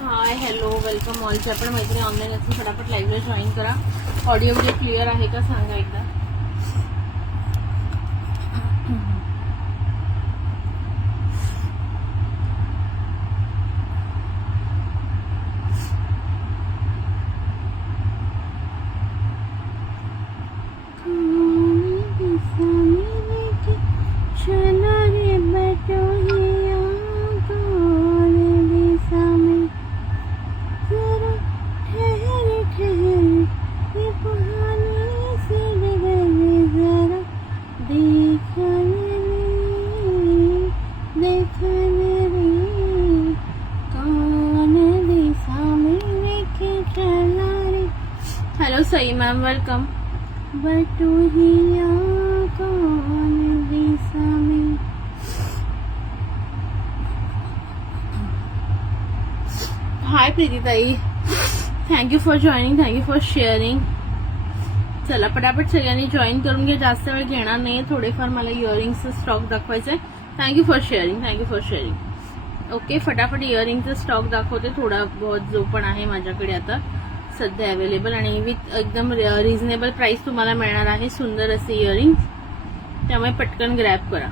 Hi hello welcome ऑलच्या आपण मैत्रिणी online असून फटाफट लाईव्हला जॉईन करा. ऑडिओ व्हिडिओ क्लिअर आहे का सांगा एकदा. Hello Sai ma'am welcome. Hi Preeti tai, thank you for joining, thank you for sharing. चला पटापट सगळ्यांनी जॉईन करून घ्या, जास्त वेळ घेणार नाही. थोडेफार मला इयरिंगचा स्टॉक दाखवायचा आहे. Thank you for sharing, thank you for sharing. Okay फटाफट इयरिंगचा स्टॉक दाखवते, थोडा बहुत जो पण आहे माझ्याकडे आता सध्या अवेलेबल आणि विथ एकदम रिझनेबल प्राइस तुम्हाला मिळणार आहे. सुंदर असे इयरिंग, त्यामुळे पटकन ग्रॅब करा.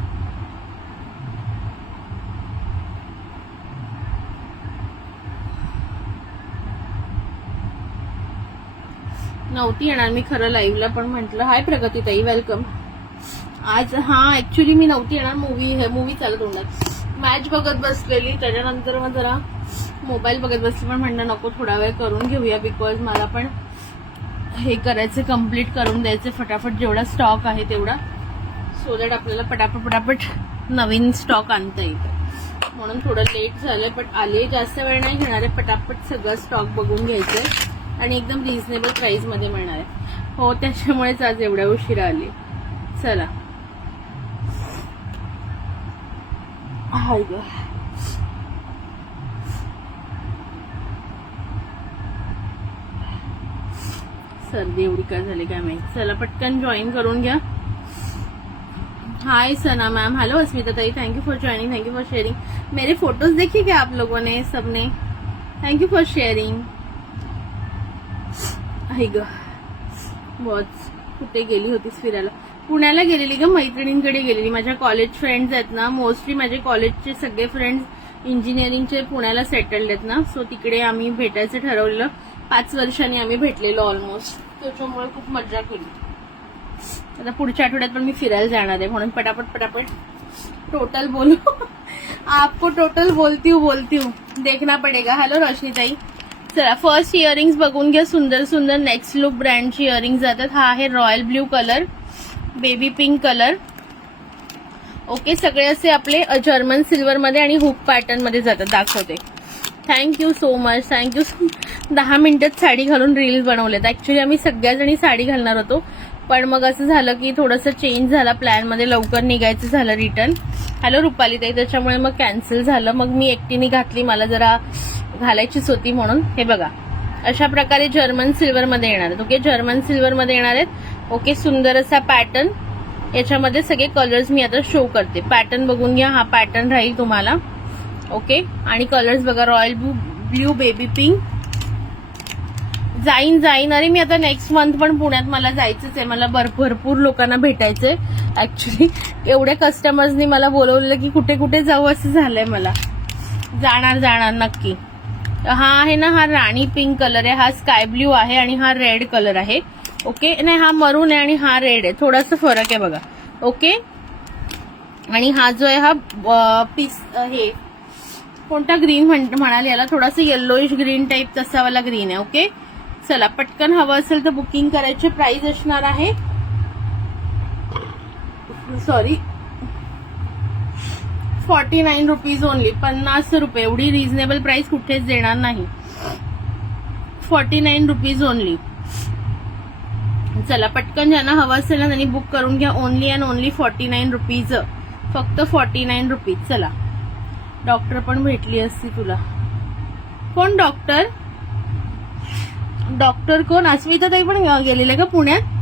नव्हती येणार मी खरं लाईव्हला, पण म्हटलं हाय प्रगती ताई वेलकम. आज ऍक्च्युली मी नव्हती येणार. मूवी चालत होणार, मॅच बघत बसलेली, त्याच्यानंतर मग जरा मोबाईल बघत बसली, पण म्हणलं नको थोडा वेळ करून घेऊया, बिकॉज मला पण हे करायचं, कम्प्लीट करून द्यायचे फटाफट जेवढा स्टॉक आहे तेवढा, सो दॅट आपल्याला पटापट नवीन स्टॉक आणता येईल. म्हणून थोडं लेट झालंय, पण आले. जास्त वेळ नाही घेणार आहे, पटापट सगळं स्टॉक बघून घ्यायचंय आणि एकदम रिझनेबल प्राइस मध्ये मिळणार आहे. हो त्याच्यामुळेच आज एवढ्या उशिरा आली. चला हाय ग, सर्दी एवढी काय झाली काय माहिती. चला पटकन जॉईन करून घ्या. हाय सना मैम, हेलो अस्मिता ताई, thank you for joining, thank you for sharing. मेरे फोटोज देखिए क्या आप लोगों ने सबने, थैंक यू फॉर शेयरिंग. आहे ग बहुत. कुठे गेली होतीस फिरायला? पुण्याला गेलेली ग, मैत्रिणींकडे गेलेली. माझ्या कॉलेज फ्रेंड्स आहेत ना, मोस्टली माझे कॉलेजचे सगळे फ्रेंड्स इंजिनिअरिंगचे पुण्याला सेटल्ड आहेत ना, सो तिकडे आम्ही भेटायचं ठरवलेलं. 5 वर्षांनी आम्ही भेटलेलो ऑलमोस्ट, त्याच्यामुळे खूप मजा केली. आता पुढच्या आठवड्यात पण मी फिरायला जाणार आहे, म्हणून पटापट टोटल बोलू. आपको टोटल बोलती हूँ देखना पडेगा. हॅलो रोशनी ताई. चला फर्स्ट इयरिंग्स बघून घ्या. सुंदर सुंदर नेक्स्ट लुक ब्रँडची इयरिंग्स जातात. हा आहे royal blue colour, baby pink colour. Okay सगळे असे आपले जर्मन सिल्वर मध्ये आणि हुक पॅटर्न मध्ये जातात. दाखवते. Thank you so much, thank you. 10 मिनिटात साडी घालून रील्स बनवलेत. ऍक्च्युली आम्ही सगळ्याजणी साडी घालणार होतो, पण मग असं झालं की थोडंसं चेंज झाला प्लॅन मध्ये, लवकर निघायचं झालं रिटर्न. हॅलो रुपाली ताई, त्याच्यामुळे मग कॅन्सल झालं. मग मी एकटीने घातली, मला जरा घालायचीच होती म्हणून. हे बघा अशा प्रकारे जर्मन सिल्वर मध्ये येणार आहेत. ओके जर्मन सिल्वर मध्ये येणार आहेत. ओके सुंदर असा पॅटर्न, याच्यामध्ये सगळे कलर्स मी आता शो करते. पॅटर्न बघून घ्या, हा पॅटर्न राहील तुम्हाला. ओके आणि कलर्स बघा, रॉयल ब्ल्यू, बेबी पिंक. जाईन अरे मी आता नेक्स्ट मंथ पण पुण्यात मला जायचंच आहे. मला भरपूर लोकांना भेटायचंय. ऍक्च्युली एवढ्या कस्टमर्सनी मला बोलवलेलं की कुठे कुठे जाऊ असं झालंय मला. जाणार नक्की. हा आहे ना, हा राणी पिंक कलर आहे, हा स्काय ब्ल्यू आहे आणि हा रेड कलर आहे. ओके नाही हा मरून आहे आणि हा रेड आहे, थोडासा फरक आहे बघा. ओके आणि हा जो आहे हा पीस हे कोणता ग्रीन म्हणाल याला, थोडासा येल्लोइश ग्रीन टाइप तसा वाला ग्रीन आहे. ओके चला पटकन हवं असेल तर बुकिंग करायचे. प्राइस असणार आहे सॉरी 49 रुपीज ओनली. 50 रुपये, एवढी रिझनेबल प्राइस कुठेच देणार नाही. 49 रुपीज ओनली. चला पटकन ज्यांना हवं असेल ना त्यांनी बुक करून घ्या. ओनली अँड ओनली 49 रुपीज, फक्त 49 रुपीज. चला डॉक्टर पण भेटली असती तुला. कोण डॉक्टर? डॉक्टर कोण? अस्मिता ताई पण गेलेले का पुण्यात?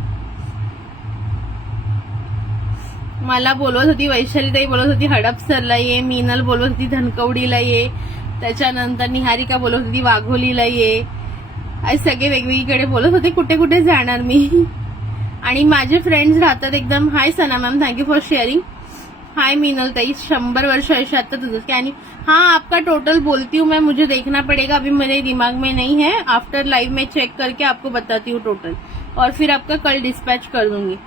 मला बोलवत होती, वैशाली ताई बोलत होती हडपसरला ये, मीनल बोलत होती धनकवडीला ये, त्याच्यानंतर निहारिका बोलत होती वाघोलीला ये. आज सगळे वेगवेगळीकडे बोलत होते कुठे कुठे जाणार मी. आणि माझे फ्रेंड्स राहतात एकदम. Hi Sana ma'am, thank you for sharing. Hi Meenal tai, 100 वर्ष आयुष्य आता तुझं क्या नहीं. हाँ आपका टोटल बोलती हूँ मैं, मुझे देखना पड़ेगा, अभी मेरे दिमाग में नहीं है. आफ्टर लाइव में चेक करके आपको बताती हूँ टोटल, और फिर आपका कल डिस्पैच कर दूंगी.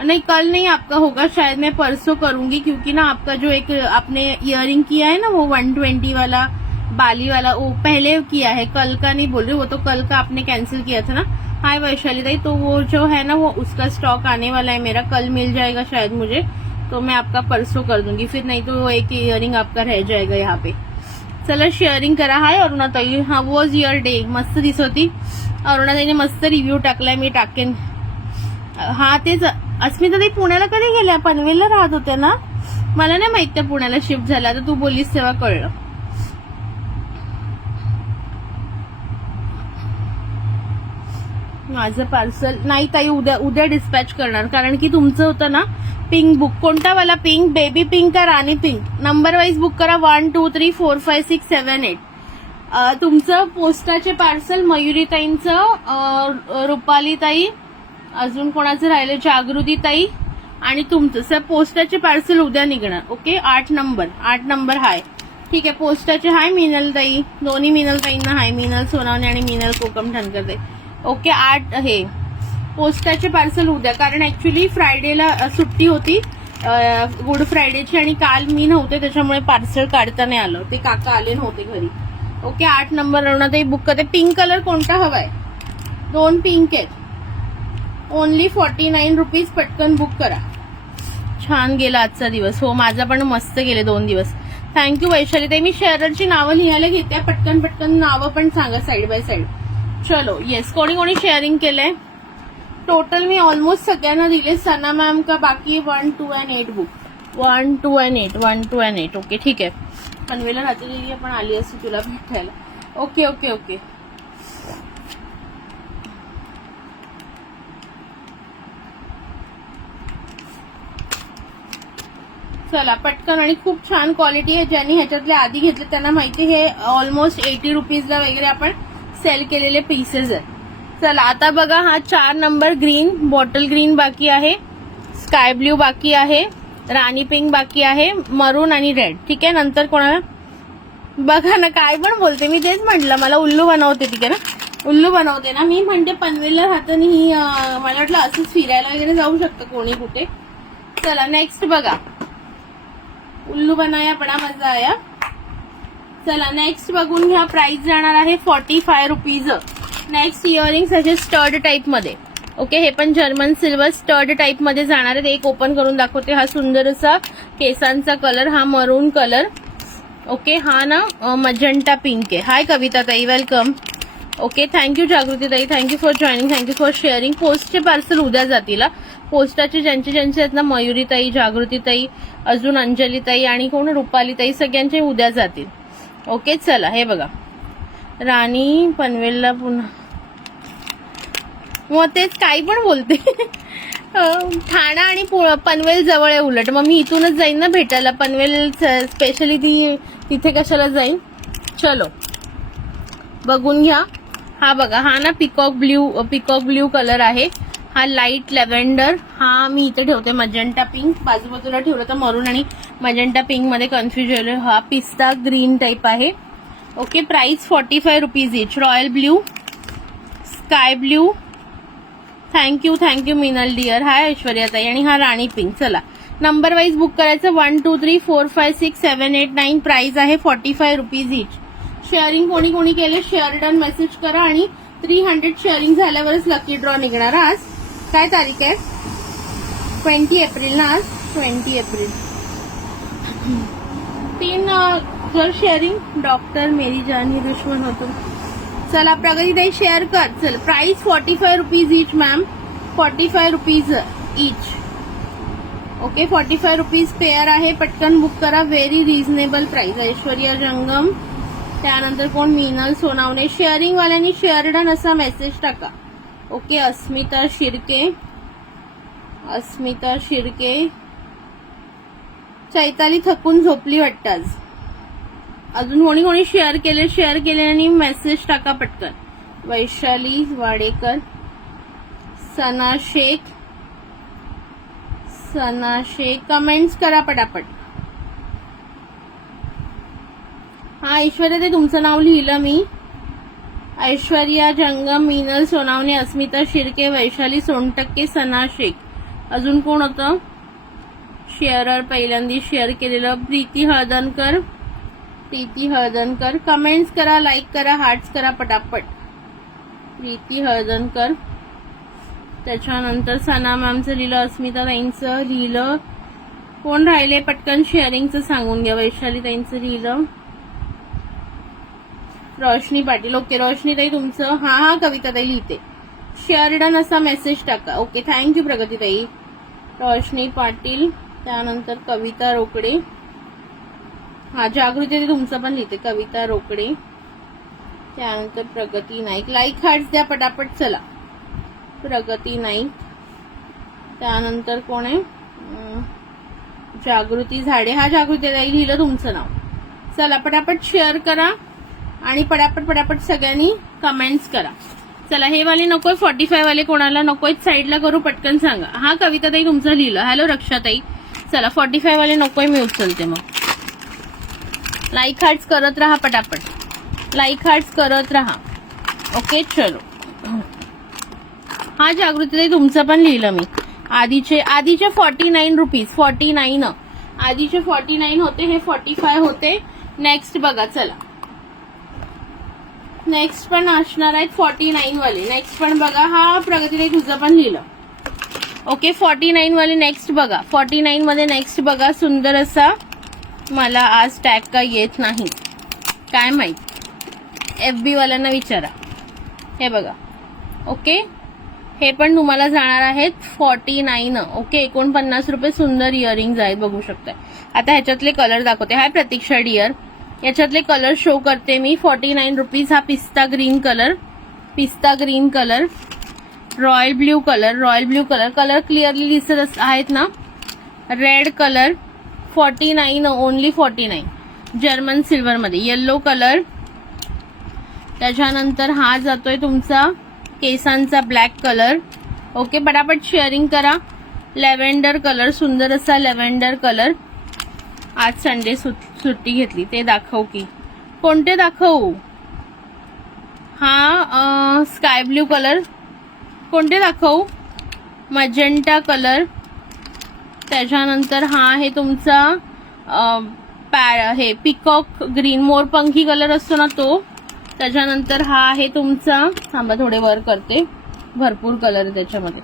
नहीं कल नहीं आपका होगा, शायद मैं परसों करूंगी, क्योंकि ना आपका जो एक आपने इयरिंग किया है ना वो 120 वाला बाली वाला, वो पहले किया है, कल का नहीं बोल रही, वो तो कल का आपने कैंसिल किया था ना. हाय वैशाली ताई, तो वो जो है ना वो उसका स्टॉक आने वाला है मेरा, कल मिल जाएगा शायद मुझे, तो मैं आपका परसों कर दूंगी. फिर नहीं तो एक इयरिंग आपका रह जाएगा यहाँ पे. चला शेअरिंग करा. हाय अरुणाताई, हा वॉज युअर डे. मस्त दिसत होती अरुणाताईने, मस्त रिव्ह्यू टाकलाय, मी टाकेन. हा तेच. अस्मिताताई पुण्याला कधी गेल्या? पनवेलला राहत होत्या ना, मला नाही माहित त्या पुण्याला शिफ्ट झाल्या. आता तू बोललीस तेव्हा कळलं. माझं पार्सल नाही ताई, उद्या डिस्पॅच करणार, कारण की तुमचं होतं ना पिंक बुक. कोणता वाला पिंक? बेबी पिंक का राणी पिंक? नंबर वाईज बुक करा. 1 2 3 4 5 6 7 8. तुमचं पोस्टाचे पार्सल मयुरीताईंचं, रुपालीताई, अजून कोणाचं राहिलं? जागृतीताई, आणि तुमचं पोस्टाचे पार्सल उद्या निघणार. ओके 8 नंबर हाय. ठीक आहे पोस्टाचे हाय मीनलताई, दोन्ही मीनलताईंना हाय, मीनल सोनावणे आणि मीनल कोकम ठाणकर. ओके 8 हे पोस्टाचे पार्सल उद्या, कारण ऍक्च्युली फ्रायडेला सुट्टी होती, गुड फ्रायडेची, आणि काल मी नव्हते त्याच्यामुळे पार्सल काढता नाही आलं, ते काका आले नव्हते घरी. ओके 8 नंबर अरुणाताई बुक करते. पिंक कलर कोणता हवाय? 2 पिंक आहेत, ओनली 49 रुपीज. पटकन बुक करा. छान गेला आजचा दिवस. हो माझा पण मस्त गेले 2 दिवस. थँक्यू वैशालीताई. मी शेअररची नावं लिहायला घेते, पटकन नावं पण सांगा साईड बाय साईड. चलो येस, कोणी कोणी शेअरिंग केलंय? टोटल मी ऑलमोस्ट सगळ्यांना दिले. सना मॅम का बाकी 1 2 and 8 book. 1 2 and 8 1 2 and 8. Okay ठीक आहे. पनवेलला राहते पण आली असती तुला भेटायला. Okay okay okay. चला पटकन. आणि खूप छान क्वालिटी आहे. ज्यांनी ह्याच्यातले आधी घेतले त्यांना माहिती, हे ऑलमोस्ट 80 रुपीजला वगैरे आपण सेल केलेले पीसेस आहेत. चला आता बघा, हा 4 नंबर ग्रीन, बॉटल ग्रीन बाकी आहे, स्काय ब्ल्यू बाकी आहे, राणी पिंक बाकी आहे, मरून आणि रेड. ठीक आहे. नंतर कोणाला बघा ना, काय पण बोलते मी, तेच म्हटलं मला उल्लू बनवते. ठीक आहे ना, उल्लू बनवते ना मी. म्हणते पनवेलला राहताना ही मला वाटलं असंच फिरायला वगैरे जाऊ शकतं कोणी कुठे. चला नेक्स्ट बघा, उल्लू बनाया बडा मजा आया. चला नेक्स्ट बघून घ्या. प्राइस जाणार आहे 45 रुपीज. नेक्स्ट इयरिंग्स असे स्टर्ड टाइप मध्ये. ओके हे पण जर्मन सिल्वर स्टर्ड टाइप मध्ये जाणार आहे. एक ओपन करून दाखवते. हा सुंदर असा केसांचा कलर, हा मरून कलर. ओके हा ना मजंटा पिंक आहे. हाय कविता ताई, welcome. Okay thank you Jagruti tai, thank you for joining, thank you for sharing. पोस्टचे पार्सल उद्या जातील. पोस्टाचे ज्यांचे आहेत ना, मयुरी ताई, जागृती ताई, अजून अंजली ताई आणि कोण रुपाली ताई, सगळ्यांचे उद्या जातील. ओके चला हे बघा, राणी पनवेलला पुन्हा मग तेच काही पण बोलते. ठाणा आणि पनवेल जवळ आहे उलट, मग मी इथूनच जाईन ना भेटायला. पनवेल स्पेशली तिथे कशाला जाईन. चलो बघून घ्या. हा बघा, हा ना पिकॉक ब्ल्यू कलर आहे. हा लाईट लेव्हेंडर, हा मी इथे ठेवते मजंटा पिंक, बाजूबाजूला ठेवलं तर मरून आणि मजंटा पिंक मध्ये कन्फ्युज होईल. हा पिस्ता ग्रीन टाइप आहे. Okay price 45 rupees each. Royal blue, sky blue, thank you Minal dear. Hi Aishwarya tai. आणि हा राणी पिंक. चला नंबर वाईज बुक करायचं. 1 2 3 4 5 6 7 8 9. प्राइस आहे 45 रुपीज इच. शेअरिंग कोणी कोणी केले शेअर डन मेसेज करा. आणि 300 शेअरिंग झाल्यावरच लकी ड्रॉ निघणार. आज काय तारीख आहे? 20 एप्रिल ना. आज 20 एप्रिल. 3 जर शेअरिंग डॉक्टर मेरी जान ही दुश्मन होतो. चला प्रगती ताई शेअर कर. चल प्राइस 45 रुपीज इच मॅम, 45 रुपीज इच. ओके 45 रुपीज पेअर आहे. पटकन बुक करा. Very reasonable price. ऐश्वर्या जंगम, त्यानंतर कोण मीनल सोनावणे. शेअरिंग वाल्यांनी शेअर डन असा मेसेज टाका. ओके अस्मिता शिर्के. चैताली थकून झोपली वाटतं आज. अजून कोणी कोणी शेअर केले आणि मेसेज टाका पटकन. वैशाली वाडेकर, सना शेख कमेंट्स करा पटापट. हा ऐश्वर्या ते तुमचं नाव लिहिलं मी. ऐश्वर्या जंगम, मीनल सोनावणे, अस्मिता शिर्के, वैशाली सोनटक्के, सना शेख. अजून कोण होतं शेअरर पहिल्यांदा शेअर केलेलं? प्रीती हळदणकर. कमेंट्स करा, लाईक करा, हार्ट्स करा पटापट. प्रीती हळदणकर. त्याच्यानंतर सना मॅमचं लिहिलं, अस्मिता ताईंचं लिहिलं. कोण राहिले पटकन शेअरिंगचं सांगून घ्या. वैशाली ताईंचं लिहिलं. रोशनी पाटील. ओके रोशनी ताई तुमचं. हा कविता ताई लिहिते. शेअर डन असा मेसेज टाका. ओके थँक्यू प्रगती ताई. रोशनी पाटील. त्यानंतर कविता रोकडे. हा जागृती ताई तुमचं पण लिहिते. कविता रोकडे. त्यानंतर प्रगती नाईक. लाईक हार्ट्स द्या पटापट. चला प्रगती नाईक. त्यानंतर कोण आहे? जागृती झाडे. हा जागृती ताई लिहिलं तुमचं नाव. चला पटापट शेअर करा आणि पटापट सगळ्यांनी कमेंट्स करा. चला हे वाले नकोय, 45 वाले कोणाला नकोय साईडला करू, पटकन सांगा. हा कविता ताई तुमचं लिहिलं. हॅलो रक्षाताई. चला 45 वाले नकोय, मी उचलते मग. लाईक हार्ट्स करत राहा पटापट. लाईक हार्ट्स करत राहा. ओके चलो. हा जागृती ताई तुमचं पण लिहिलं मी. आधीचे 49 रुपीज. 49 आधीचे 49 होते, हे 45 होते. नेक्स्ट बघा. चला नेक्स्ट पण असणार आहेत 49 वाले. नेक्स्ट पण बघा. हा प्रगतीने तुझं पण लिहिलं. ओके 49 वाले नेक्स्ट बघा. 49 मध्ये नेक्स्ट बघा. सुंदर असा. मला आज टॅग का येत नाही काय माहित, FB वाल्यांना विचारा. हे बघा. ओके हे पण तुम्हाला जाणार आहेत 49. ओके 49 रुपये. सुंदर इयरिंग्ज आहेत बघू शकताय. आता ह्याच्यातले कलर दाखवते. Hi Pratiksha dear. याच्यातले कलर शो करते मी. 49 रुपीज. हा पिस्ता green colour, royal blue colour. Colour clearly दिसत आहेत ना. Red colour 49 only 49. German silver मध्ये. Yellow colour. त्याच्यानंतर हा जातोय तुमचा केसांचा ब्लॅक कलर. ओके पटापट शेअरिंग करा. Lavender colour. सुंदर असा लॅव्हेंडर कलर. आज संडे सुट्टी घेतली. ते दाखव की कोणते दाखवू. हा स्काय ब्ल्यू कलर. कोणते दाखवू. Magenta colour. त्याच्यानंतर हा आहे तुमचा हे पिकॉक ग्रीन मोरपंखी कलर असतो ना तो. त्याच्यानंतर हा आहे तुमचा, थांबा थोडे वर करते, भरपूर कलर त्याच्यामध्ये.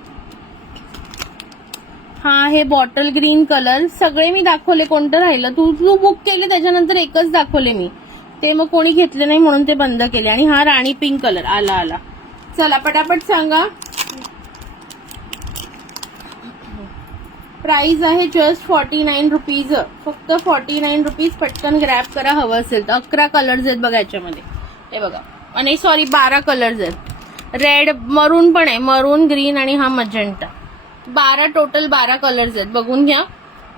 हा आहे बॉटल ग्रीन कलर. सगळे मी दाखवले. कोणतं राहिलं. तू बुक केले त्याच्यानंतर एकच दाखवले मी. ते मग कोणी घेतले नाही म्हणून ते बंद केले. आणि हा राणी पिंक कलर आला. चला पटापट सांगा. प्राइस आहे जस्ट 49 रुपीज. फक्त 49 रुपीज. पटकन ग्रॅब करा हवं असेल तर. 11 कलर्स आहेत बघा याच्यामध्ये. हे बघा. आणि सॉरी 12 कलर्स आहेत. रेड मरून पण आहे. मरून ग्रीन आणि हा मजेंटा. 12 कलर्स आहेत बघून घ्या.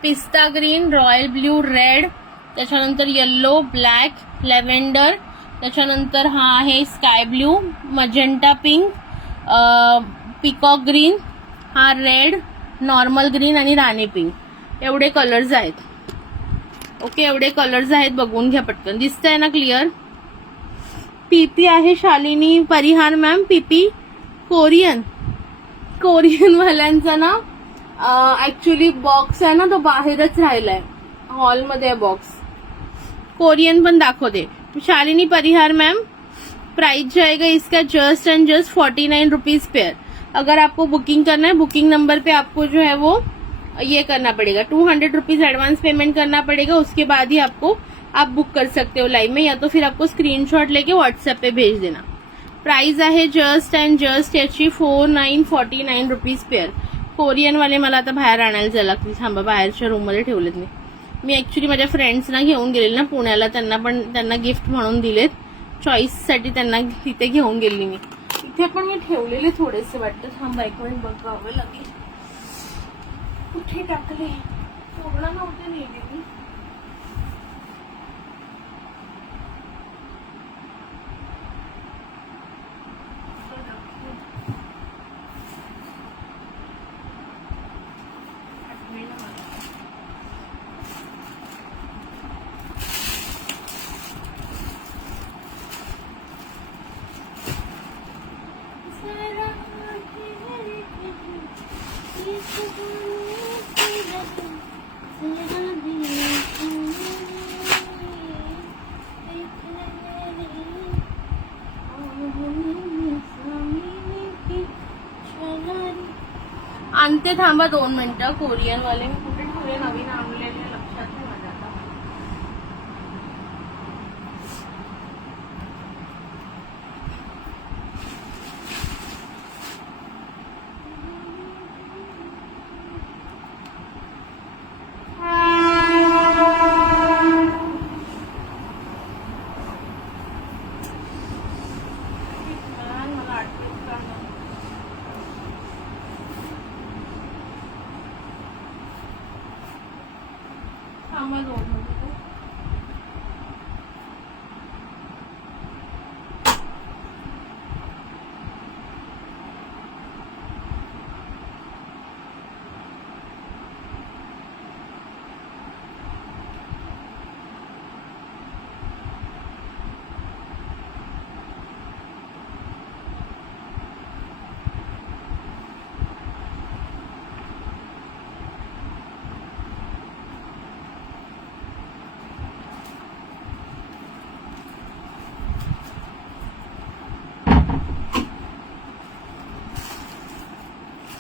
पिस्ता ग्रीन, रॉयल ब्ल्यू, रेड, त्याच्यानंतर येल्लो, ब्लॅक, लॅव्हेंडर, त्याच्यानंतर हा आहे sky blue, magenta pink, peacock green, हा रेड, नॉर्मल ग्रीन आणि राणी पिंक. एवढे कलर्स आहेत. ओके एवढे कलर्स आहेत बघून घ्या पटकन. दिसतंय ना क्लिअर. पीपी आहे शालिनी परिहार मॅम. पीपी कोरियन वाल्यांचा ना ऍक्च्युली बॉक्स आहे ना तो बाहेरच राहिलाय. हॉलमध्ये बॉक्स. कोरियन पण दाखवते. शालिनी परिहार मैम. प्राइस जाएगा इसका just end just 49 rupees pair. अगर आपको बुकिंग करना है, बुकिंग नंबर पे आपको जो है वो ये करना पड़ेगा, 200 रुपीज एडवांस पेमेंट करना पड़ेगा. उसके बाद ही आपको आप बुक कर सकते हो लाइव में, या तो फिर आपको स्क्रीनशॉट लेके व्हाट्सएप पे भेज देना. प्राइस आहे जस्ट अँड जस्ट याची 4949 रुपीज पेयर. कोरियन वाले मला आता बाहेर आणायला जायला लागतील. थांबा बाहेरच्या रूम मध्ये ठेवलेत मी ऍक्च्युली माझ्या फ्रेंड्सना घेऊन गेलेले ना पुण्याला, त्यांना गिफ्ट म्हणून दिलेत. चॉईस साठी त्यांना तिथे घेऊन गेली मी. इथे पण मी ठेवलेले थोडेसे वाटतं. थांबा एक मिनिट बघावं लागेल कुठे टाकले. पूर्ण नव्हते नेले मी. आणते, थांबा 2 मिनिटं. कोरियन वाले मी कुठे ठेवले नवीन आणलेले लक्षात नाही माझ्या आता. मला आठवत का नाही. थांबा 2 मिनिटं.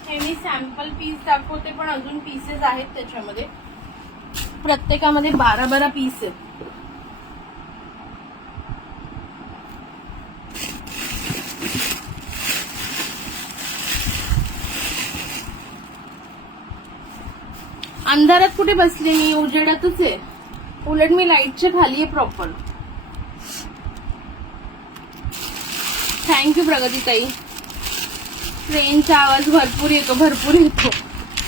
हे मी सॅम्पल पीस दाखवते, पण अजून पीसेस आहेत त्याच्यामध्ये. प्रत्येकामध्ये 12 पीस आहेत. अंधारात कुठे बसले मी, उजेडातच आहे. उलट मी लाईटच्या खाली आहे प्रॉपर. थँक्यू प्रगतीताई. ट्रेनचा आवाज भरपूर येतो.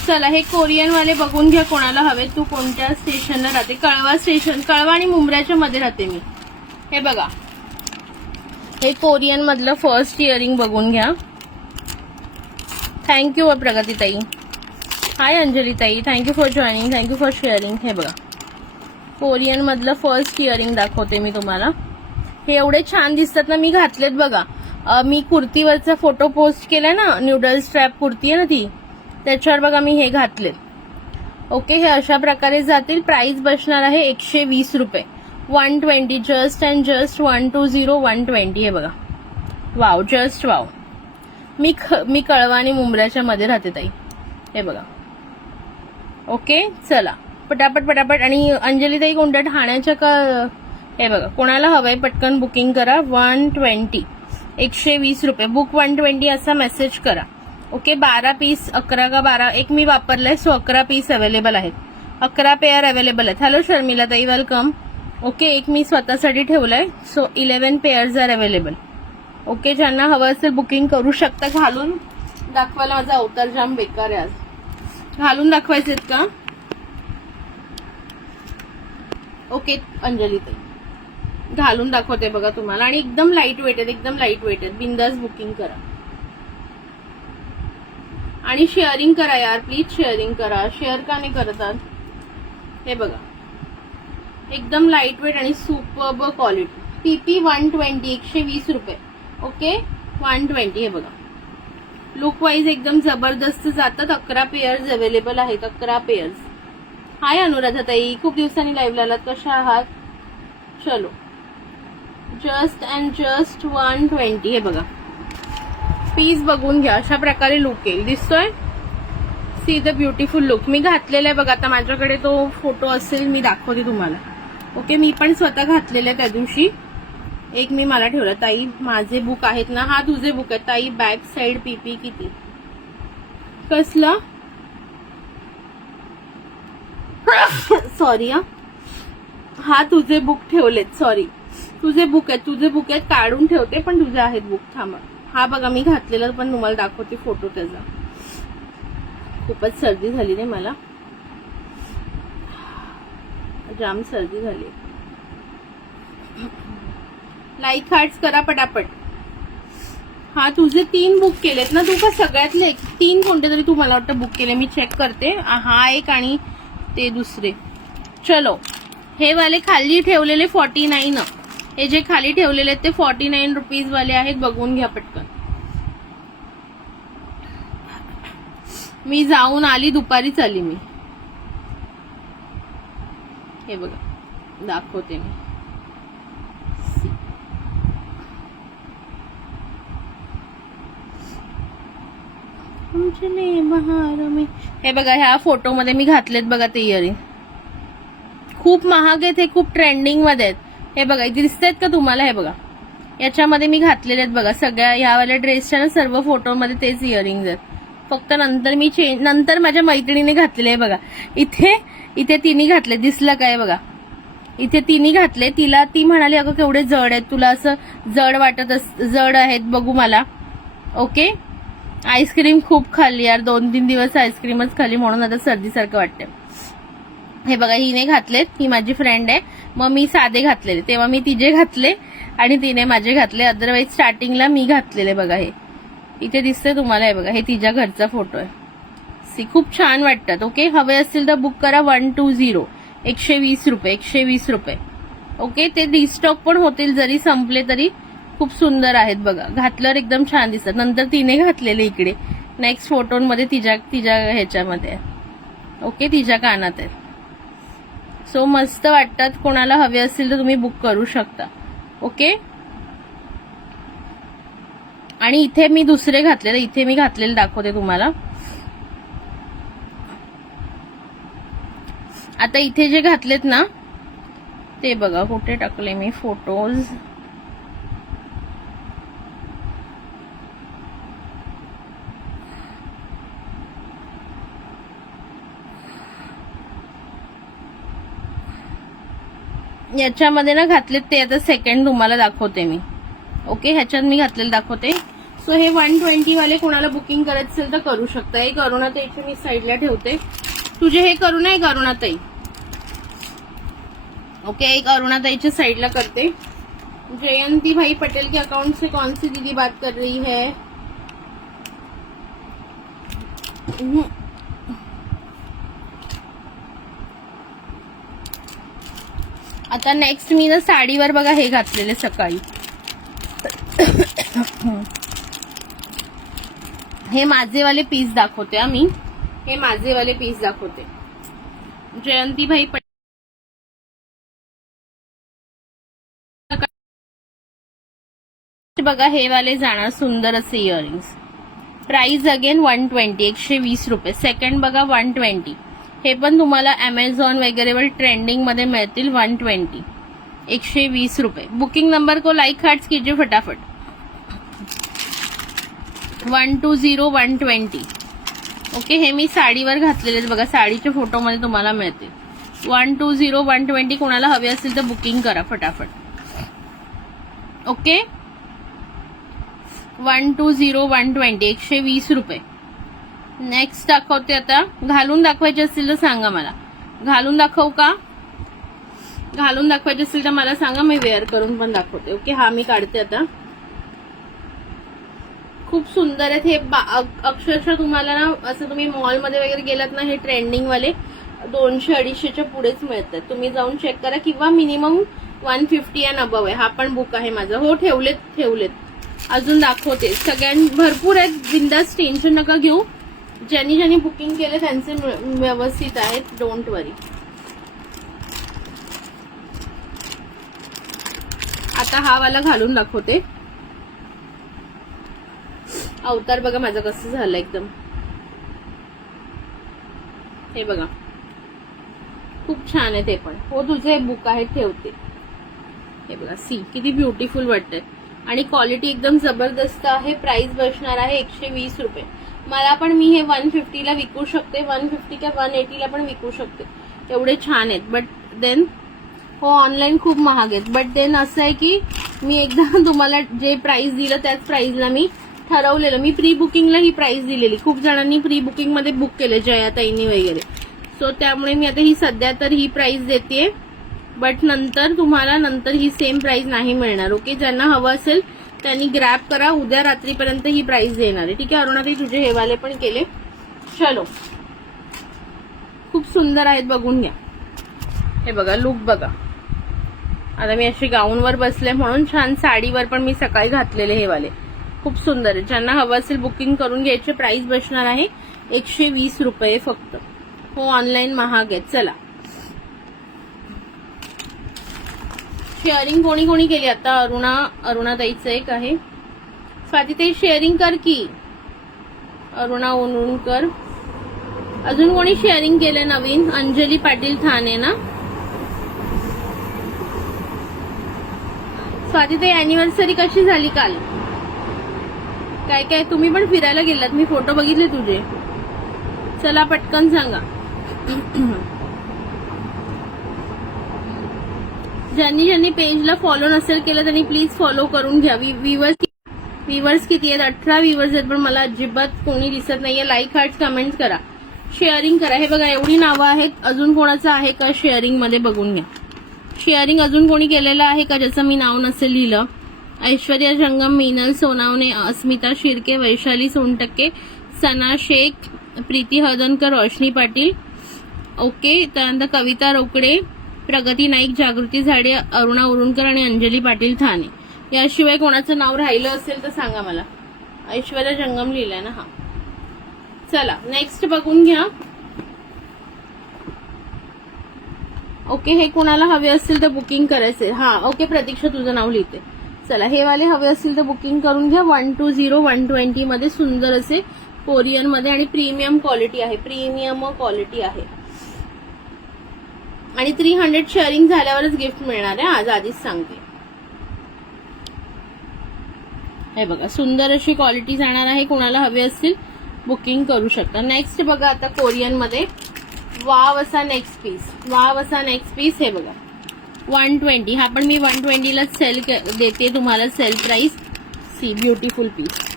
चला, हे कोरियन वाले बघून घ्या कोणाला हवे. तू कोणत्या स्टेशनला राहते? कळवा स्टेशन. कळवा आणि मुंब्र्याच्या मध्ये राहते मी. हे बघा, हे कोरियन मधलं फर्स्ट इयरिंग बघून घ्या. Thank you Pragatitai. Hi Anjalitai, thank you for joining, thank you for sharing. हे बघा, कोरियन मधलं फर्स्ट इयरिंग दाखवते मी तुम्हाला. हे एवढे छान दिसतात ना. मी घातलेत बघा. मी कुर्तीवरचा फोटो पोस्ट केलाय ना, न्यूडल स्ट्रॅप कुर्ती आहे ना ती, त्याच्यावर बघा मी हे घातले. ओके, हे अशा प्रकारे जातील. प्राइस बसणार आहे 120 रुपये. 120, जस्ट अँड जस्ट 120, 120. हे बघा, वाव, जस्ट वाव. मी कळवा आणि मुंब्र्याच्या मध्ये राहते ताई. हे बघा. ओके, चला पटापट. आणि अंजलीताई कोणत्या, ठाण्याच्या का? हे बघा, कोणाला हवंय पटकन बुकिंग करा. 120, 120 रुपये. बुक 120 असा मेसेज करा. ओके, 12 पीस, 11 का 12, एक मी वापरलाय, सो 11 पीस अवेलेबल आहेत. 11 पेअर अवेलेबल आहेत. हॅलो शर्मिला ताई, वेलकम. ओके, एक मी स्वतःसाठी ठेवलाय, so 11 pairs are available. Okay, ज्यांना हवं असेल बुकिंग करू शकता. घालून दाखवायला माझा अवतार जाम बेकार आहे आज. घालून दाखवायचेत का? ओके अंजली ताई, घालून दाखवते बघा तुम्हाला. आणि एकदम लाईट वेट आहेत, बिंदास बुकिंग करा. आणि शेअरिंग करा यार, प्लीज शेअरिंग करा. शेअर का नाही करतात? हे बघा, एकदम लाईट वेट आणि सुपर्ब क्वालिटी. पीपी 120, 120 रुपये. ओके, 120. हे बघा, लुक वाईज एकदम जबरदस्त जातात. 11 पेअर्स अवेलेबल आहेत, 11 पेअर्स. हाय अनुराधा ताई, खूप दिवसांनी लाईव्ह आलात, कशा आहात? चलो, जस्ट अँड जस्ट 120. हे बघा, पीस बघून घ्या. अशा प्रकारे लुक येईल. दिसतोय? See the beautiful look. मी घातलेला आहे बघा. आता माझ्याकडे तो फोटो असेल, मी दाखवते तुम्हाला. ओके, मी पण स्वतः घातलेलं आहे त्या दिवशी. एक मी मला ठेवलं. ताई माझे बुक आहेत ना? हा तुझे बुक आहे ताई. बॅक साइड पीपी किती? कसलं? सॉरी हा तुझे बुक ठेवलेत. सॉरी, तुझे बुक आहेत. काढून ठेवते, पण तुझे आहेत बुक. थांबा, हा बघा मी घातलेला, पण तुम्हाला दाखवते फोटो त्याचा. खूपच सर्दी झाली रे मला, जाम सर्दी झाली. लाईक हार्ट्स करा पटापट. हा तुझे 3 बुक केलेत ना तू? का सगळ्यातले 3 कोणते तरी तू मला वाटतं बुक केले. मी चेक करते. हा एक आणि ते दुसरे. चलो, हे वाले खाली ठेवलेले 49. हे जे खाली ठेवलेले ते 49 रुपीज वाले आहेत. बघून घ्या पटकन. मी जाऊन आली, दुपारीच आली मी. हे बघा, दाखवते मी. चले बहार में. हे बघा, ह्या फोटोमध्ये मी घातलेत बघा ते इयरिंग. खूप महाग आहेत हे, खूप ट्रेंडिंग मध्ये आहेत. हे बघा, इथे दिसतायत का तुम्हाला? हे बघा, याच्यामध्ये मी घातलेले आहेत बघा. सगळ्या ह्यावाल्या ड्रेसच्या ना सर्व फोटोमध्ये तेच इयरिंग्स आहेत. फक्त नंतर माझ्या मैत्रिणीने घातलेले आहे बघा. इथे तिने घातले, दिसलं काय बघा, इथे तिने घातले. ती म्हणाली अगं केवढे जड आहेत, तुला असं जड आहेत बघू मला. ओके, आईस्क्रीम खूप खाल्ली यार, 2-3 दिवस आईस्क्रीमच खाल्ली, म्हणून आता सर्दीसारखं वाटते. हे बघा, हिने घातलेत, ही माझी फ्रेंड आहे. मग मी साधे घातलेले, तेव्हा मी तिचे घातले आणि तिने माझे घातले. अदरवाईज स्टार्टिंगला मी घातलेले बघा. हे इथे दिसतंय तुम्हाला, हे बघा, हे तिच्या घरचा फोटो आहे. खूप छान वाटतात. ओके, हवे असतील तर बुक करा. 120, 120 रुपये, 120 रुपये. ओके, ते रिस्टॉक पण होतील, जरी संपले तरी. खूप सुंदर आहेत बघा, घातल्यावर एकदम छान दिसतात. नंतर तिने घातलेले इकडे नेक्स्ट फोटोमध्ये तिच्या ह्याच्यामध्ये. ओके, तिच्या कानात आहे. सो मस्त वाटतात. कोणाला हवे असतील तर तुम्ही बुक करू शकता. ओके, आणि इथे मी दुसरे घातलेले, इथे मी घातलेले दाखवते तुम्हाला. आता इथे जे घातलेत ना ते बघा, कुठे टाकले मी फोटोज. याच्यामध्ये ना घातलेत ते, आता सेकंड तुम्हाला दाखवते मी. ओके, ह्याच्यात मी घातलेलं दाखवते. सो हे 120 वाले कोणाला बुकिंग करायचं असेल तर करू शकता. एक अरुणाताईचे मी साईडला ठेवते. तुझे हे करू नये अरुणाताई. ओके, एक अरुणाताईच्या साइडला करते. जयंती भाई पटेल के अकाउंट से कौन सी दीदी बात कर रही है? आता नेक्स्ट मी ना साडीवर बघा हे घातलेले सकाळी. हे माझेवाले पीस दाखवते मी. हे माझेवाले पीस दाखवते. जयंती भाई बघा, हे वाले जाणार सुंदर असे इयरिंग्स. प्राइस अगेन 120, 120 रुपये. सेकंड बघा 120. हे पण तुम्हाला अमेझॉन वगैरेवर ट्रेंडिंग मध्ये मिळतील. 120, 120 रुपये. बुकिंग नंबर को लाइक हार्ट्स कीजिए फटाफट. 120, 120. ओके, हे मी साडीवर घातलेले बघा, साडीच्या फोटोमध्ये तुम्हाला मिळतील. 120, 120. कोणाला हवे असेल तर बुकिंग करा फटाफट. ओके, 120, 120, 120 रुपये. नेक्स्ट दाखवते. आता घालून दाखवायचे असतील तर सांगा मला. घालून दाखवू का? घालून दाखवायचे असतील तर मला सांगा, मी वेअर करून पण दाखवते. ओके, हा मी काढते आता. खूप सुंदर आहेत हे. अक्षरशः तुम्हाला ना असं तुम्ही मॉलमध्ये वगैरे गेलात ना, हे ट्रेंडिंग वाले 200-250च्या पुढेच मिळतात. तुम्ही जाऊन चेक करा, किंवा मिनिमम 150 अँड अबव आहे. हा पण बुक आहे माझा. हो, ठेवलेत. अजून दाखवते. भरपूर आहेत. बिंदास टेन्शन नका घेऊ. ज्यांनी बुकिंग केले त्यांचे व्यवस्थित आहेत. डोंट वरी. आता हा वाला घालून दाखवते. अवतार बघा माझं कसं झालं एकदम. हे बघा, खूप छान आहे ते पण. हो, तुझे बुक आहे, ठेवते. हे बघा, सी किती ब्युटिफुल वाटतंय. आणि क्वालिटी एकदम जबरदस्त आहे. प्राइस बसणार आहे 120 रुपये. मी हे 150 ला विकू शकते. 150 किंवा 180 ला पण विकू शकते. एवढे छान आहेत. बट देन हो, ऑनलाईन खूप महाग आहेत. बट देन असं आहे की मी एकदा तुम्हाला जे प्राइस दिलं त्याच प्राइसला मी ठरवलेलं. मी प्री बुकिंगला ही प्राइस दिलेली. खूप जणांनी प्री बुकिंग मध्ये बुक केले, जयाताईंनी वगैरे. सो त्यामुळे मी आता ही सध्या तर ही प्राइस देते. बट नंतर तुम्हाला ही सेम प्राइस नाही मिळणार. ओके, ज्यांना हवं असेल त्यांनी ग्रॅब करा. उद्या रात्रीपर्यंत ही प्राइस देणार आहे. ठीक आहे अरुणाताई, तुझे हे वाले पण केले. चलो, खूप सुंदर आहेत, बघून घ्या. हे बघा, लुक बघा. आता मी अशी गाऊनवर बसले म्हणून छान. साडीवर पण मी सकाळी घातलेले हे वाले खूप सुंदर आहे. ज्यांना हवं असेल बुकिंग करून घ्यायचे. प्राइस बसणार आहे 120 रुपये फक्त. हो, ऑनलाईन महाग आहेत. चला, शेअरिंग कोणी केली आता? अरुणाताईचं एक आहे. स्वातीताई शेअरिंग कर की. अरुणा उनकर. अजून कोणी शेअरिंग केलं नवीन? अंजली पाटील ठाणे ना. स्वाती ताई अॅनिव्हर्सरी कशी झाली काल? काय काय तुम्ही पण फिरायला गेलात, मी फोटो बघितले तुझे. चला पटकन सांगा. ज्यांनी ज्यांनी पेजला फॉलो नसेल केलं त्यांनी प्लीज फॉलो करून घ्या. व्ह्यूवर्स किती आहेत? 18 व्ह्यूवर्स आहेत, पण मला अजिबात कोणी दिसत नाहीये. लाईक, हार्ट, कमेंट करा, शेअरिंग करा. हे बघा एवढी नावं आहेत. अजून कोणाचं आहे का शेअरिंग मध्ये? बघून घ्या. शेअरिंग अजून कोणी केलेलं आहे का ज्याचं मी नाव नसेल लिहिलं? ऐश्वर्या जंगम, मीनल सोनावणे, अस्मिता शिर्के, वैशाली सोनटक्के, सना शेख, प्रीती हळदणकर, रोशनी पाटील. ओके. त्यानंतर कविता रोकडे, प्रगती नाईक, जागृती झाडे, अरुणा उरुणकर आणि अंजली पाटील ठाणे. याशिवाय कोणाचं नाव राहिलं असेल तर सांगा मला. ऐश्वर्या जंगम लिहिलंय ना. हा चला नेक्स्ट बघून घ्या. ओके. हे कोणाला हवे असतील तर बुकिंग करायचे. हा ओके. प्रतीक्षा तुझं नाव लिहिते. चला हे वाले हवे असतील तर बुकिंग करून घ्या. 120 120 मध्ये सुंदर असे कोरियन मध्ये आणि प्रीमियम क्वालिटी आहे. प्रीमियम क्वालिटी आहे आणि 300 शेअरिंग झाल्यावरच गिफ्ट मिळणार आहे. आज आधीच सांगते. हे बघा सुंदर अशी क्वालिटी जाणार आहे. कोणाला हवे असतील बुकिंग करू शकता. नेक्स्ट बघा आता कोरियन मध्ये वाव असा नेक्स्ट पीस. वाव असा नेक्स्ट पीस. हे बघा 120. हा पण मी 120 ला सेल देते तुम्हाला. Sale price. See beautiful piece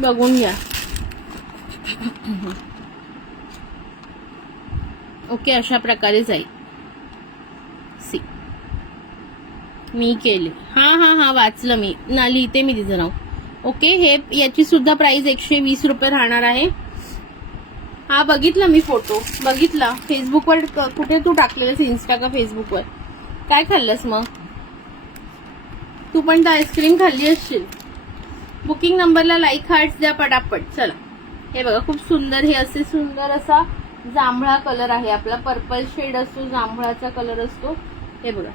बघून घ्या. ओके. अशा प्रकारे जाईल. सी मी केले. हा वाचलं मी ना. लिहिते मी तिचं नाव. ओके. हे याची सुद्धा प्राइस 120 रुपये राहणार आहे. हा बघितला मी फोटो. बघितला फेसबुकवर. कुठे तू टाकलेलंस? इन्स्टा का फेसबुकवर? काय खाल्लंस मग? तू पण तर आईस्क्रीम खाल्ली असशील. बुकिंग नंबरला लाईक, हार्ट्स द्या पटापट. चला हे बघा खूप सुंदर. हे असे सुंदर असा जांभळा कलर आहे. आपला पर्पल शेड असतो, जांभळाचा कलर असतो. हे बघा.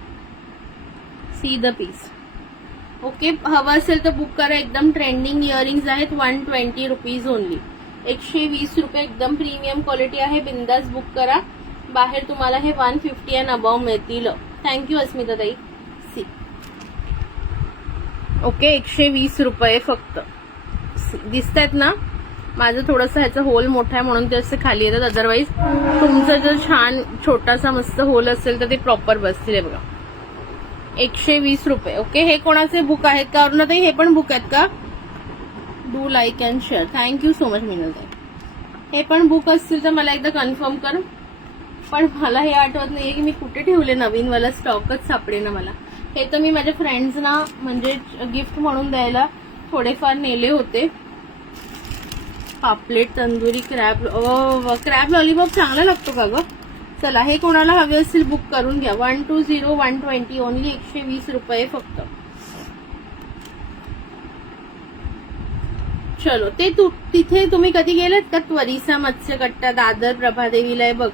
See the piece. ओके. हवं असेल तर बुक करा. एकदम ट्रेंडिंग इयरिंग्स आहेत. 120 रुपीज ओनली. 120 रुपये. एकदम प्रीमियम क्वालिटी आहे. बिंदास बुक करा. बाहेर तुम्हाला हे 150 अँड अबाव मिळतील. थँक्यू अस्मिता ताई. सी. ओके. 120 रुपये फक्त. दिसत आहेत ना? माझं थोडंसं ह्याचं होल मोठा आहे म्हणून ते असे खाली येतात. अदरवाईज तुमचं जर छान छोटासा मस्त होल असेल तर ते प्रॉपर बसतील. हे बघा 120 रुपये. ओके. हे कोणाचे बुक आहेत का? अरुणा ताई हे पण बुक आहेत का? Do like and share. Thank you so much Meenal ताई. हे पण बुक असतील तर मला एकदा कन्फर्म कर. पण मला हे आठवत नाहीये की मी कुठे ठेवले. नवीन वाला स्टॉकच सापडे ना मला. हे तर मी माझ्या फ्रेंड्सना म्हणजे गिफ्ट म्हणून द्यायला थोडेफार नेले होते. पापलेट, तंदुरी, क्रॅब लॉलीपॉप चांगला लागतो का ग? चला हे कोणाला हवे असतील बुक करून घ्या. 120 120 ओनली. 120 रुपये फक्त. चलो ते तिथे तुम्ही कधी गेलेत का? त्वरिसा मत्स्यकट्टा दादर प्रभादेवीला बघ.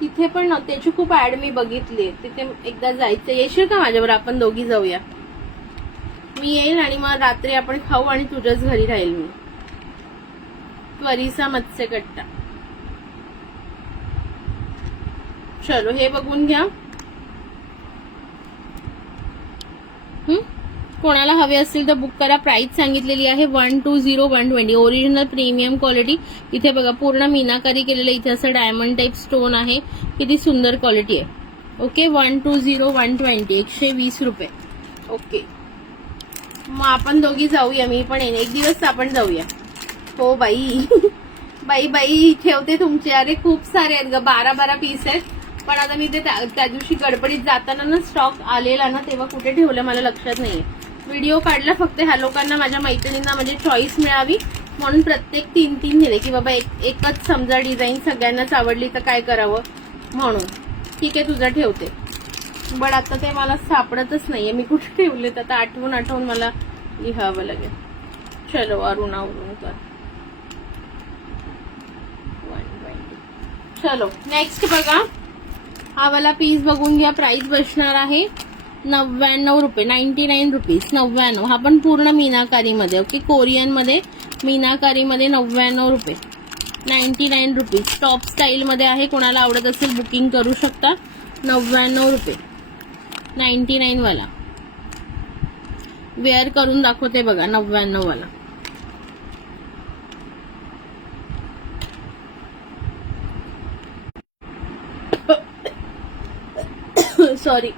तिथे पण त्याची खूप ऍड मी बघितली. तिथे एकदा जायचं. येशील का माझ्यावर? आपण दोघी जाऊया. मी येईल आणि मग रात्री आपण खाऊ आणि तुझ्याच घरी राहील मी. त्वरिसा मत्स्यकट्टा. चलो हे बघून घ्या. कोणाला हवे असतील तर बुक करा. प्राइस सांगितलेली आहे 120 120. Original premium quality. इथे बघा पूर्ण मीनाकारी केलेलं. इथे असं डायमंड टाइप स्टोन आहे. किती सुंदर क्वालिटी आहे. ओके. 120 120. 120 रुपये. ओके. मग आपण दोघी जाऊया. मी पण येईन एक दिवस. आपण जाऊया. हो बाई. बाई ठेवते तुमचे. अरे खूप सारे आहेत ग. 12 पीस आहेत. पण आता मी ते त्या दिवशी गडबडीत जाताना ना स्टॉक आलेला ना तेव्हा कुठे ठेवलं मला लक्षात नाहीये. व्हिडिओ काढला फक्त ह्या लोकांना माझ्या मैत्रिणींना म्हणजे चॉईस मिळावी म्हणून प्रत्येक 3 दिले की बाबा एकच समजा डिझाईन सगळ्यांनाच आवडली तर काय करावं म्हणून. ठीक आहे तुझं ठेवते. बट आता ते मला सापडतच नाहीये मी कुठे ठेवले. तर आता आठवून मला लिहावं लागेल. चलो अरुणा उरुणकर 120. चलो नेक्स्ट बघा. हा वाला पीस बघून घ्या. प्राइस बसणार आहे 99 रुपये, 99 रुपीज, 99. हा पण पूर्ण मीनाकारीमध्ये. ओके, कोरियनमध्ये मीनाकारीमध्ये 99 रुपये, 99 रुपीज. टॉप स्टाईलमध्ये आहे, कोणाला आवडत असेल बुकिंग करू शकता. 99 रुपये, 99 वाला. वेअर करून दाखवते बघा, 99 वाला. सॉरी,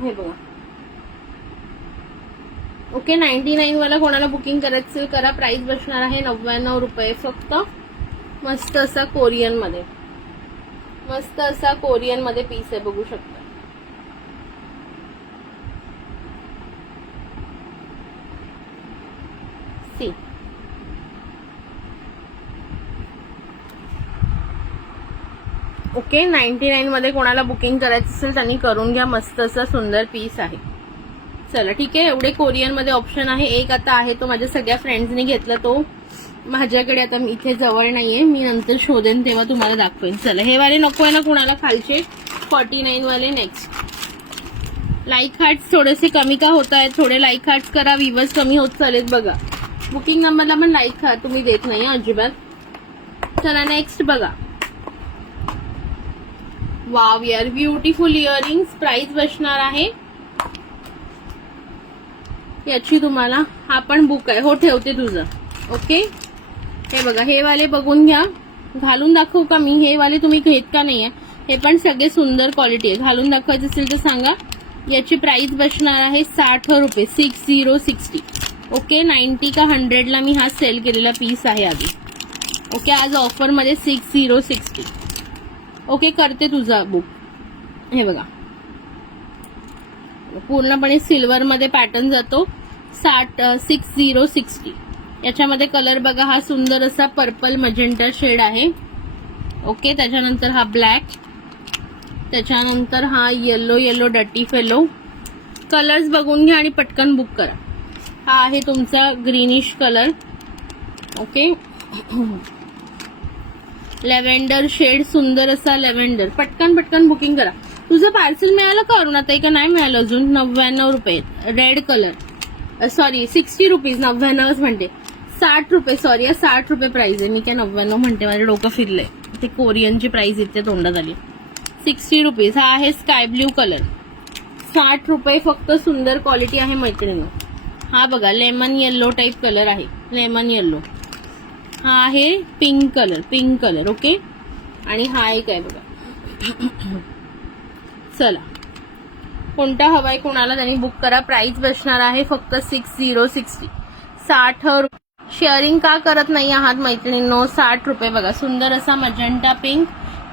हे बघा. ओके, 99 वाला कोणाला बुकिंग करायचं असेल करा. प्राइस बसणार आहे 99 रुपये फक्त. मस्त असा कोरियन मध्ये, मस्त असा कोरियन मध्ये पीस आहे, बघू शकता. सी, ओके, 99 मध्ये कोणाला बुकिंग करायचं असेल त्यांनी करून घ्या. मस्त असा सुंदर पीस आहे. चला ठीक आहे, एवढे कोरियन मध्ये ऑप्शन आहे. एक आता आहे तो माझ्या सगळ्या फ्रेंड्सनी घेतला, तो माझ्याकडे आता इथे जवळ नाहीये, मी नंतर शोधेन तेव्हा तुम्हाला दाखवेन. चला, हे वाले नको आहे ना कुणाला खालचे 49 वाले. नेक्स्ट लाईक हार्ट्स थोडेसे कमी का होत आहेत, थोडे लाईक हार्ट्स करा, व्ह्यूअर्स कमी होत चालेत बघा. बुकिंग नंबरला पण लाईक हार्ट तुम्ही देत नाही अजिबात. चला नेक्स्ट बघा. वाव यार, ब्युटिफुल इयरिंग्स. प्राइस बसणार आहे याची तुम्हाला, हा पण बुक आहे. हो, ठेवते तुझं. ओके, हे बघा, हे वाले बघून घ्या. घालून दाखवू का मी? हे वाले तुम्ही घेत का नाहीये? हे पण सगळे सुंदर क्वालिटी आहे. घालून दाखवायचं असेल तर सांगा. याची प्राइस बसणार आहे 60 रुपये, 6060. ओके, 90 का 100 ला मी हा सेल केलेला पीस आहे आधी. ओके, आज ऑफर मध्ये 6060. ओके, करते तुझा बुक. हे बघा, पूर्णपणे सिल्वर मध्ये पॅटर्न जातो. 6060. याच्यामध्ये कलर बघा, हा सुंदर असा पर्पल मजेंटा शेड आहे. ओके, त्याच्यानंतर हा ब्लॅक, त्याच्यानंतर हा येलो येलो डटी फेलो. कलर्स बघून घ्या आणि पटकन बुक करा. हा आहे तुमचा greenish colour. Okay, lavender shade, सुंदर असा लेव्हेंडर. पटकन पटकन बुकिंग करा. तुझं पार्सल मिळालं का अरुणाताई, का नाही मिळालं अजून? 99 रुपये, रेड कलर. सॉरी, 60 रुपीज, 99 म्हणते. 60 रुपये, सॉरी, 60 रुपये प्राइस आहे. मी काय 99 म्हणते, माझे डोकं फिरलंय. ते कोरियनची प्राइस इथे तोंडात आली. 60 रुपीज. हा आहे स्काय ब्ल्यू कलर. 60 रुपये फक्त. सुंदर क्वालिटी आहे मैत्रिणी. हा बघा, लेमन येल्लो टाइप कलर आहे, लेमन येल्लो. हा आहे pink colour, pink colour. Okay, आणि हा एक आहे बघा. चला, कोणता हवाय कोणाला त्यांनी बुक करा. प्राइस बसणार आहे फक्त 6060. 60 रुपये. शेअरिंग का करत नाही आहात मैत्रिणींनो? 60 रुपये बघा. सुंदर असा मजेंटा पिंक,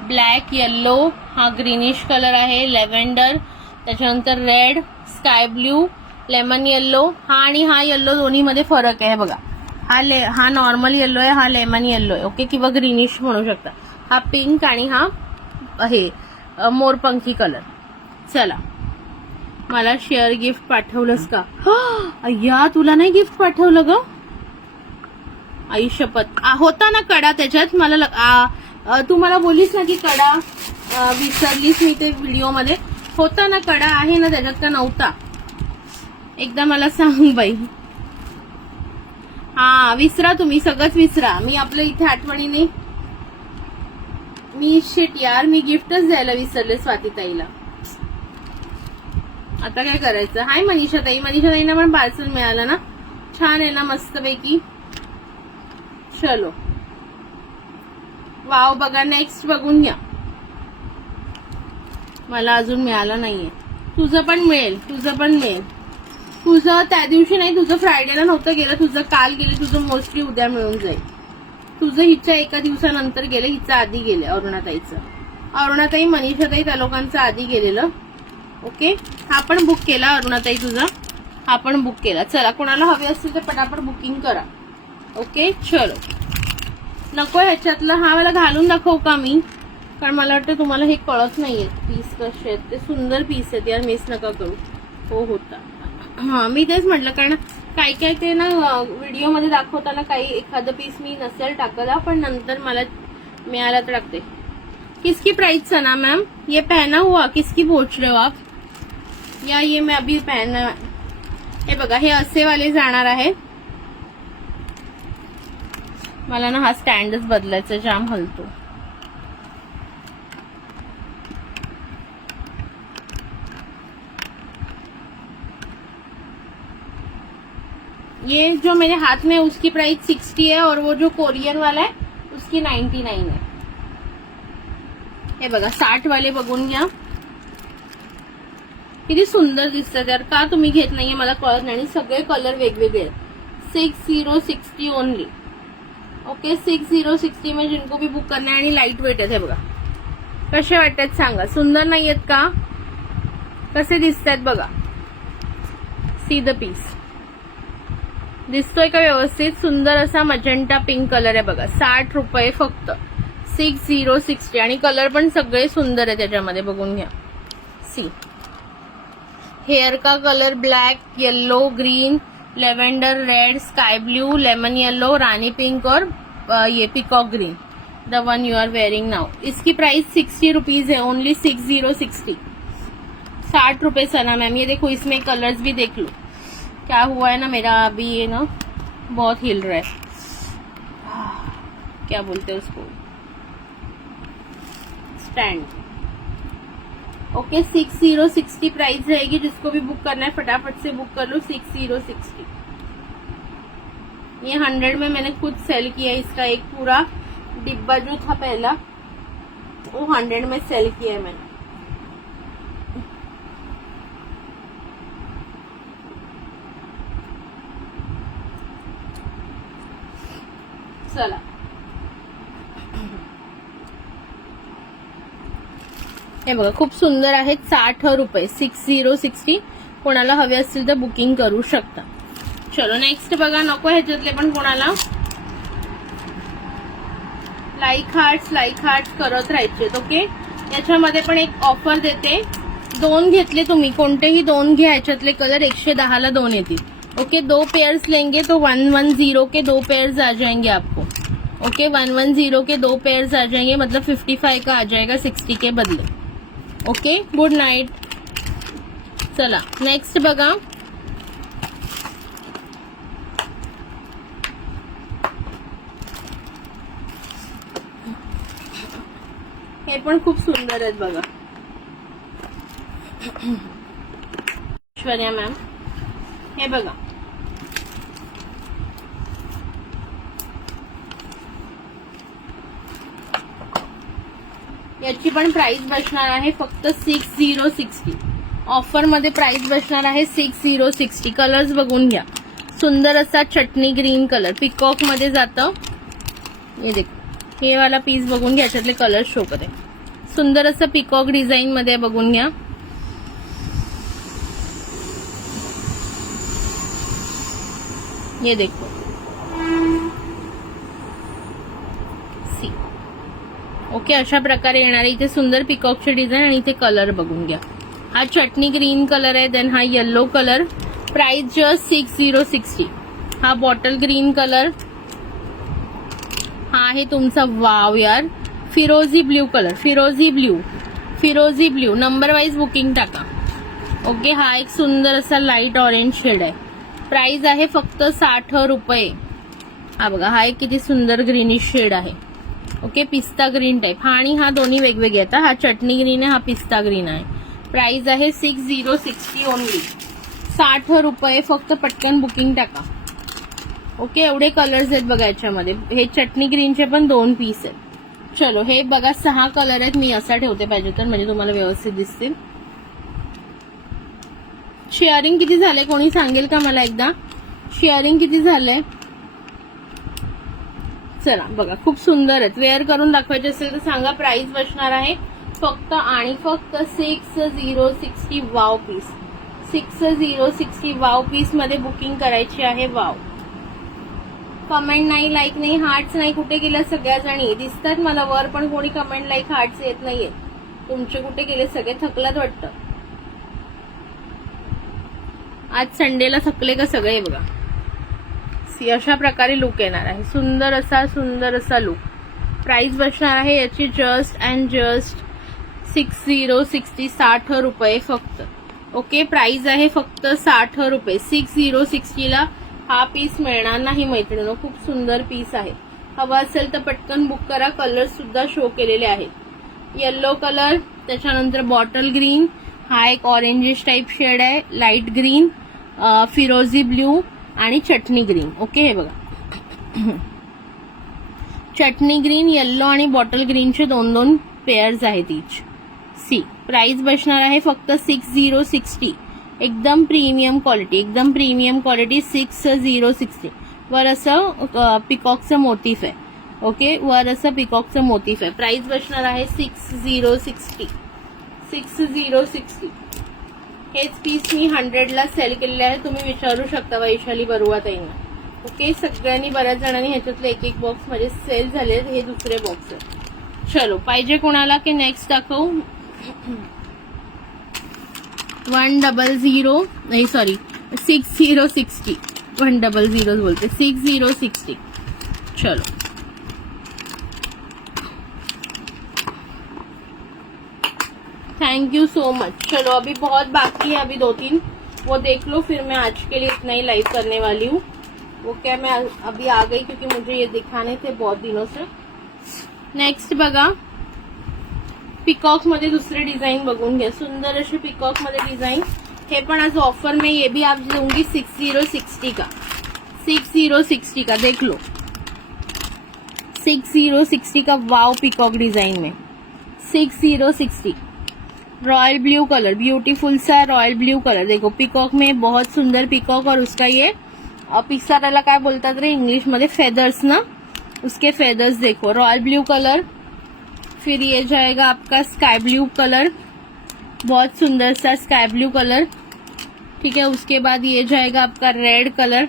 ब्लॅक, येल्लो, हा ग्रीनिश कलर आहे, लेव्हेंडर, त्याच्यानंतर red, sky blue, lemon yellow. हा आणि हा येल्लो दोन्हीमध्ये फरक आहे बघा. हा नॉर्मल येल्लो आहे, हा लेमन येल्लो आहे. ओके, किंवा ग्रीनिश म्हणू शकता. हा पिंक आणि हा आहे मोरपंखी कलर. चला, मला शेअर गिफ्ट पाठवलंस का? अय्या, तुला नाही गिफ्ट पाठवलं ग? आई शपथ. होता ना कडा त्याच्यात, मला तुम्हाला बोलीस ना की कडा विसरलीस मी ते व्हिडिओ मध्ये. होता ना कडा, आहे ना त्याच्यात का नव्हता? एकदा मला सांग बाई. हा, विसरा तुम्ही, सगळंच विसरा. मी आपल्या इथे आठवणीने, मी शिट यार, मी गिफ्टच द्यायला विसरले स्वातीताईला. आता काय करायचं? हाय मनीषाताई. मनीषाताईंना पण पार्सल मिळालं ना? छान आहे ना, मस्तपैकी. चलो, वाव बघा. नेक्स्ट बघून घ्या. मला अजून मिळालं नाहीये. तुझं पण मिळेल, तुझं पण मिळेल. तुझं त्या दिवशी नाही, तुझं फ्रायडेला नव्हतं गेलं, तुझं काल गेले, तुझं मोस्टली उद्या मिळून जाईल. तुझं हिच्या एका दिवसानंतर गेलं, हिचं आधी गेले. अरुणाताईचं, अरुणाताई, मनीषाताई त्या लोकांचं आधी गेलेलं. ओके, हा पण बुक केला अरुणाताई तुझा, हा पण बुक केला. चला, कोणाला हवे असतील तर पटापट बुकिंग करा. ओके, चलो. नको ह्याच्यातलं, हा मला घालून दाखवू का मी? कारण मला वाटतं तुम्हाला हे कळत नाहीये पीस कसे आहेत ते. सुंदर पीस आहेत यार, मिस नका करू. हो, होता. हा, मी तेच म्हटलं, कारण काय काय ते ना व्हिडिओ मध्ये दाखवताना काही एखादं पीस मी नसेल टाकला, पण नंतर मला मिळाला तर टाकते. किसकी प्राइस सना मैम? ये पहना हुआ किसकी पूछ रहे हो आप? या ये मैं अभी पहना? हे बघा, हे असे वाले जाणार आहे. मला ना हा स्टँडच बदलायचा, जाम हलतो. ये जो मेरे हाथ में उसकी प्राइस 60 है और वो जो कोरियन वाला है उसकी 99 है. हे बघा 60 वाले बघून घ्या, किती सुंदर दिसतात यार. का तुम्ही घेत नाहीये मला कळत नाही. सगळे कलर वेगवेगळे आहेत. 6060 ओनली. ओके 6060 में जिनको भी बुक करना है. आणि लाईट वेट आहेत. हे बघा कसे वाटतात सांगा. सुंदर नाही आहेत का? कसे दिसतात बघा. सी द पीस दिसतोय का व्यवस्थित? सुंदर असा मजंटा पिंक कलर आहे बघा. 60 रुपये फक्त. 6060 आणि कलर पण सगळे सुंदर आहे त्याच्यामध्ये, बघून घ्या. सी हेयर का colour black, yellow, green, lavender, red, sky blue, lemon yellow, रानी पिंक और ये peacock green. The one you are wearing now. इसकी प्राइस 60 रुपीज है. ओनली 6060. 60 रुपए सना मैम. ये देखो इसमें कलर्स भी देख लो. क्या हुआ है ना मेरा अभी ये ना बहुत हिल रहा है. क्या बोलते हैं उसको, स्टैंड. ओके 6060 प्राइस रहेगी. जिसको भी बुक करना है फटाफट से बुक कर लो. 6060. ये 100 में मैंने खुद सेल किया. इसका एक पूरा डिब्बा जो था पहला वो 100 में सेल किया है मैंने. चला हे बघा खूप सुंदर आहेत. 60 रुपये. 6060. कोणाला हवे असतील तर बुकिंग करू शकता. चलो नेक्स्ट बघा. नको ह्याच्यातले पण कोणाला लाईक हार्ट्स करत राहायचे. ओके याच्यामध्ये पण एक ऑफर देते. 2 घेतले तुम्ही, कोणतेही 2 घ्या. ह्याच्यातले कलर 110 ला 2 येतील. ओके 2 पेयर्स लेंगे तो 110 के 2 पेयर्स आ जाएंगे आपको. ओके 110 के 2 पेयर्स आ जाएंगे, मतलब 55 का आ जाएगा 60 के बदले. Okay good Knight. चला नेक्स्ट बघा. हे पण खूप सुंदर आहेत बघा. ऐश्वर्या मॅम हे बघा. याची पण प्राइस बसणार आहे फक्त 6060. ऑफर मध्ये प्राइस बसणार आहे 6060. कलर्स बघून घ्या. सुंदर असा चटणी ग्रीन कलर पिकॉक मध्ये जातं. हे देखो हे वाला पीस बघून घ्या. याच्यातले कलर शो करे. सुंदर असं पिकॉक डिझाईन मध्ये बघून घ्या. ये देखो सी. ओके अशा प्रकारे येणारे इथे सुंदर पिकॉकचे डिझाईन आणि इथे कलर बघून घ्या. हा चटणी ग्रीन कलर आहे. देन हा येलो कलर. Price just 6060. हा बॉटल ग्रीन कलर. हा आहे तुमचा वाव यार फिरोजी ब्ल्यू कलर. फिरोजी ब्ल्यू नंबर वाइज बुकिंग टाका. ओके हा एक सुंदर असा लाईट ऑरेंज शेड आहे. प्राइस आहे फक्त 60 रुपये. हा बघा हा एक किती सुंदर ग्रीनिश शेड आहे. ओके पिस्ता ग्रीन टाइप. हा आणि हा दोन्ही वेगवेगळे आहेत. हा चटणी ग्रीन आहे, हा पिस्ता ग्रीन आहे. प्राइस आहे 6060 ओनली. 60 रुपये फक्त. पटकन बुकिंग टाका. ओके एवढे कलर्स आहेत बघा याच्यामध्ये. हे चटणी ग्रीनचे पण 2 पीस आहेत. चलो हे बघा 6 कलर आहेत. मी असा ठेवते पाहिजे तर म्हणजे तुम्हाला व्यवस्थित दिसतील. शेअरिंग किती झाले कोणी सांगेल का मला एकदा? शेअरिंग किती झालंय? चला बघा खूप सुंदर आहेत. वेअर करून दाखवायचे असेल तर सांगा. प्राइस बसणार आहे फक्त आणि फक्त 6060 वाव पीस. 6060 वाव पीस मध्ये बुकिंग करायची आहे. वाव. कमेंट नाही, लाईक नाही, हार्ट्स नाही. कुठे गेल्या सगळ्या जणी? दिसतात मला वर पण कोणी कमेंट लाईक हार्ट्स येत नाहीये. तुमचे कुठे गेले? सगळे थकलात वाटतं. आज संडेला थकले का सगळे? बघा अशा प्रकारे लुक येणार आहे. सुंदर असा लुक. प्राइस बसणार आहे याची जस्ट अँड जस्ट 6060 60 रुपये फक्त. ओके, प्राइस आहे फक्त 60 रुपये. 6060 ला हा पीस मिळणार नाही मैत्रिणींनो. खूप सुंदर पीस आहे. हवा असेल तर पटकन बुक करा. कलर सुद्धा शो केलेले आहेत. येलो कलर, त्याच्यानंतर बॉटल ग्रीन, हा एक ऑरेंजिश टाइप शेड आहे, लाईट ग्रीन, फिरोजी ब्ल्यू आणि चटणी ग्रीन. ओके, हे बघा चटणी ग्रीन, येल्लो आणि बॉटल ग्रीनचे 2-2 पेअर्स आहेत इच. सी, प्राइस बसणार आहे फक्त 6060. एकदम प्रीमियम क्वालिटी, एकदम प्रीमियम क्वालिटी. 6060 वर असं पिकॉकचं मोटिफ आहे. ओके, वर असं पिकॉकचं मोटिफ आहे. प्राइस बसणार आहे 6060. 6060. हेच पीस मी 100 ला सेल केलेले आहे. तुम्ही विचारू शकता वैशाली बरुआ ताईंना. ओके, सगळ्यांनी बऱ्याच जणांनी ह्याच्यातले एक एक बॉक्स माझे सेल झाले. हे दुसरे बॉक्स आहे. चलो, पाहिजे कोणाला की नेक्स्ट दाखवू. 100 नाही सॉरी 6060. 100 बोलते, 6060. चलो, थैंक यू सो मच. चलो, अभी बहुत बाकी है, अभी 2-3 वो देख लो, फिर मैं आज के लिए इतना ही लाइव करने वाली हूँ. वो क्या मैं अभी आ गई क्योंकि मुझे ये दिखाने थे बहुत दिनों से. नेक्स्ट बघा, पिकॉक मध्ये दुसरे डिझाईन बघून घ्या. सुंदर असे पिकॉक मध्ये डिझाईन. हे पण आज ऑफर में, ये भी आप दूंगी 6060 का. 6060 का देख लो. 6060 का वाव पिकॉक डिजाइन में. 6060 रॉयल ब्लू कलर, ब्यूटीफुल सा रॉयल ब्लू कलर. देखो पिकॉक में बहुत सुंदर पिकॉक, और उसका ये पिसाराला काय बोलतात रे इंग्लिश मध्ये, फेदर्स ना, उसके फेदर्स देखो. रॉयल ब्लू कलर, फिर ये जाएगा आपका स्काई ब्लू कलर, बहुत सुंदर सा स्काई ब्लू कलर. ठीक है, उसके बाद ये जाएगा आपका रेड कलर.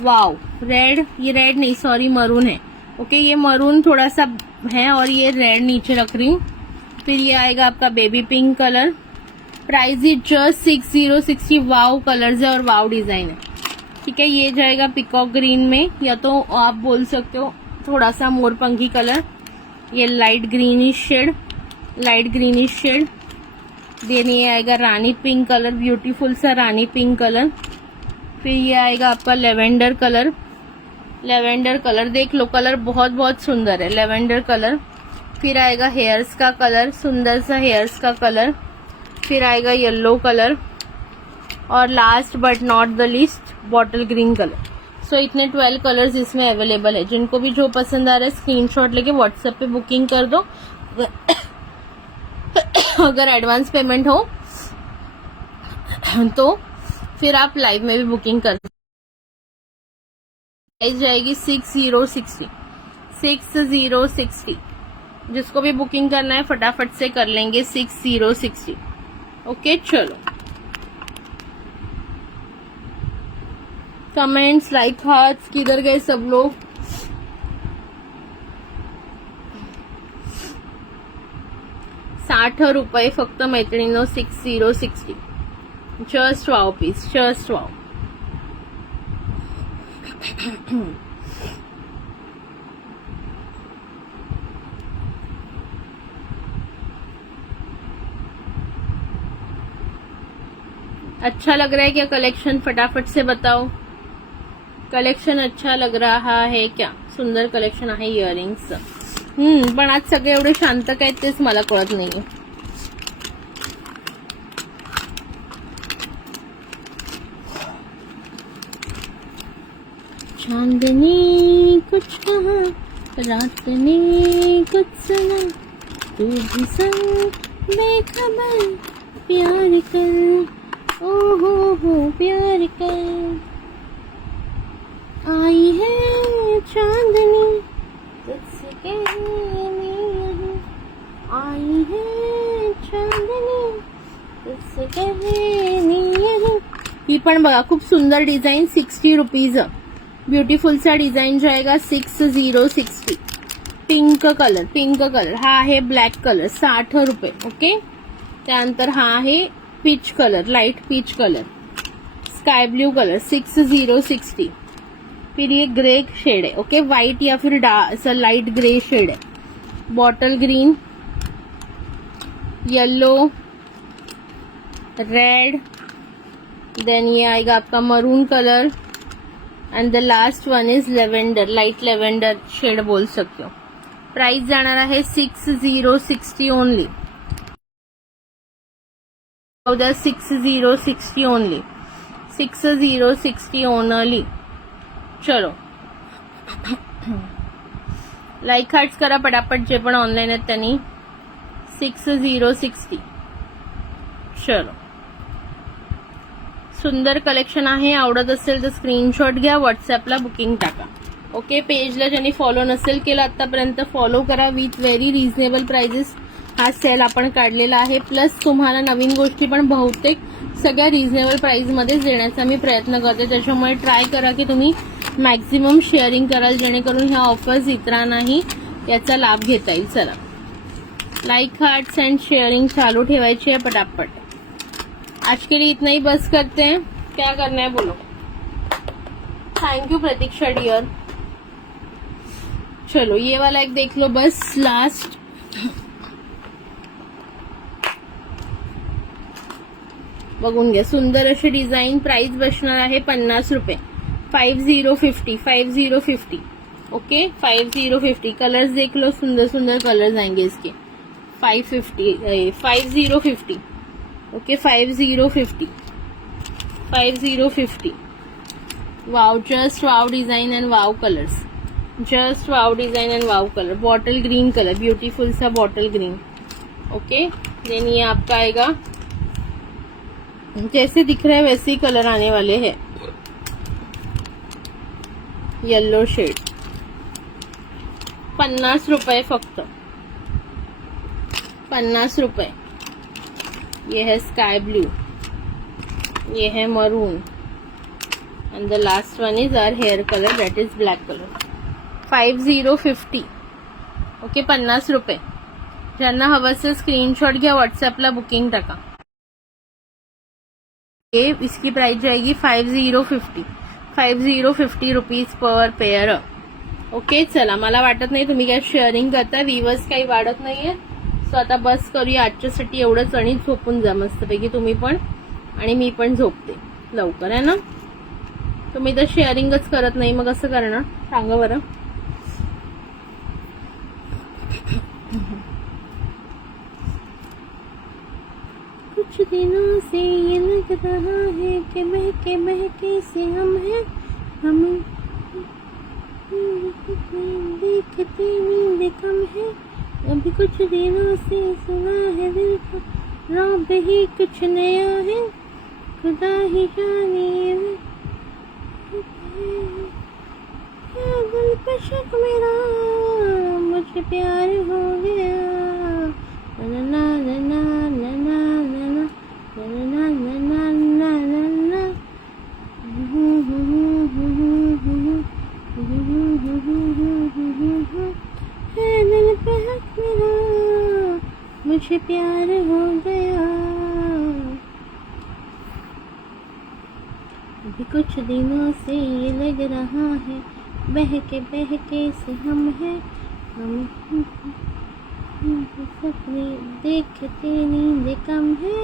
वाव, रेड, ये रेड नहीं सॉरी मरून है. ओके, ये मरून थोड़ा सा है और ये रेड नीचे रख रही हूँ. फिर ये आएगा आपका baby pink colour. Price is just 6060. Wow colours है और वाव डिजाइन है. ठीक है, ये जाएगा पिकॉक ग्रीन में, या तो आप बोल सकते हो थोड़ा सा मोरपंखी कलर. ये light greenish shade, light greenish shade. Then ये आएगा रानी पिंक कलर, ब्यूटीफुल सा रानी पिंक कलर. फिर ये आएगा आपका लेवेंडर कलर. लेवेंडर कलर देख लो, कलर बहुत बहुत सुंदर है, लेवेंडर कलर. फिर आएगा हेयर्स का कलर, सुंदर सा हेयर्स का कलर. फिर आएगा येलो कलर, और last but not the list bottle green colour. So इतने 12 कलर्स इसमें अवेलेबल है. जिनको भी जो पसंद आ रहा है स्क्रीनशॉट लेके व्हाट्सएप पे बुकिंग कर दो. अगर एडवांस पेमेंट हो तो फिर आप लाइव में भी बुकिंग कर सकते. प्राइस जाएगी 6060. 6060. जिसको भी बुकिंग करना है फटाफट से कर लेंगे. 6060. ओके, चलो कमेंट्स, लाइक, हार्ट्स किधर गए सब लोग. ₹60 फक्त मैत्रिणींनो. 6060. Just wow piece, just wow. अच्छा लग रहा है क्या कलेक्शन? फटाफट से बताओ, कलेक्शन अच्छा लग रहा है क्या? सुंदर कलेक्शन आहे इयरिंग्स. पण आज सगळे एवढे शांत काय तेच मला कळत नाहीये. चांदनी कुछ कहा, रात ने कुछ सुना, तू भी संग बेखबर प्यार कर. ओ हो प्यार कर. आई है चांदनी तुझसे कहने यही, आई है चांदनी तुझसे कहने यही. ही पण बघा खूप सुंदर डिझाईन. 60 रुपीज. ब्युटिफुल सा डिझाईन जाएगा. 6060. Pink colour, pink colour. हा आहे ब्लॅक कलर. 60 रुपये. ओके, त्यानंतर हा आहे peach colour, light peach colour. Sky blue colour. 6060. फिर ये ग्रे शेड है. ओके, व्हाइट या फिर ऐसा लाइट ग्रे शेड है. Bottle green, yellow, red, then ये आएगा आपका maroon colour and the last one is lavender, light lavender shade बोल सकते हो. प्राइस जाणार आहे 6060 ओनली. 6060 ओनली. 6060 ओनली. चलो लाईक हार्ट्स करा पटापट जे पण ऑनलाईन आहेत त्यांनी. 6060. चलो सुंदर कलेक्शन आहे. आवडत असेल तर स्क्रीनशॉट घ्या, व्हॉट्सअपला बुकिंग टाका. ओके, पेजला ज्यांनी फॉलो नसेल केलं आतापर्यंत फॉलो करा. विथ व्हेरी रिझनेबल प्राइजेस हा सेल आपण काढलेला आहे. प्लस तुम्हाला नवीन गोष्टी पण बहुतेक सगळ्या रिझनेबल प्राइसमध्येच देण्याचा मी प्रयत्न करते. त्याच्यामुळे ट्राय करा की तुम्ही मॅक्झिमम शेअरिंग कराल जेणेकरून ह्या ऑफर्स इतरांनाही याचा लाभ घेता येईल. चला लाइक हार्ट्स एंड शेयरिंग चालू ठेवायची है पटापट. आज के लिए इतना ही बस करते हैं. क्या करना है बोलो. Thank you Pratiksha dear. चलो ये वाला एक देख लो बस लास्ट. बघून घ्या सुंदर अशी डिझाईन. प्राइस बसणार आहे 50 रुपये. 5050 5050. ओके 5050. कलर्स देख लो, सुंदर सुंदर कलर्स आएंगे इसके. 5050. Okay 5050. 5050. Wow, just wow design end wow colours. Just wow design end wow colour. Bottle green colour, beautiful सा बॉटल ग्रीन. ओके देन ये आपका आएगा जैसे दिख रहा है वैसे ही कलर आने वाले हैं. Yellow shade. 50 रुपये फक्त. 50 रुपये. ये है स्काई ब्लू, ये है maroon and the last one is our hair colour that is black colour. 5050. Okay 50 रुपये. ज्यांना हवं असेल स्क्रीनशॉट घ्या, व्हॉट्सअपला बुकिंग टाका. ये इसकी प्राइस जाएगी 5050. 5050 रुपीज पर पेयर. ओके चला, मला वाटत नाही तुम्ही काय शेअरिंग करता. व्ह्यूअर्स काही वाढत नाहीये. सो आता बस करूया आजच्यासाठी एवढंच आणि झोपून जा मस्तपैकी तुम्ही पण आणि मी पण झोपते लवकर आहे ना. तुम्ही तर शेअरिंगच करत नाही, मग असं करणार सांगा बरं. कुछ दिनों से ये लग रहा है कि बहके बहके से हम हैं. हम देखते नींद कम है. अभी कुछ दिनों से सुना है दिल को रब ही कुछ नया है. खुदा ही जाने दिल पे शक मेरा मुझे प्यार हो गया. ना ना ना ना ना ना ना ना ना ना ना ना ना. दिल पे हक मेरा मुझे प्यार हो गया. अभी कुछ दिनों से ये लग रहा है बहके बहके से हम हैं. हम सपने देखते नींद कम है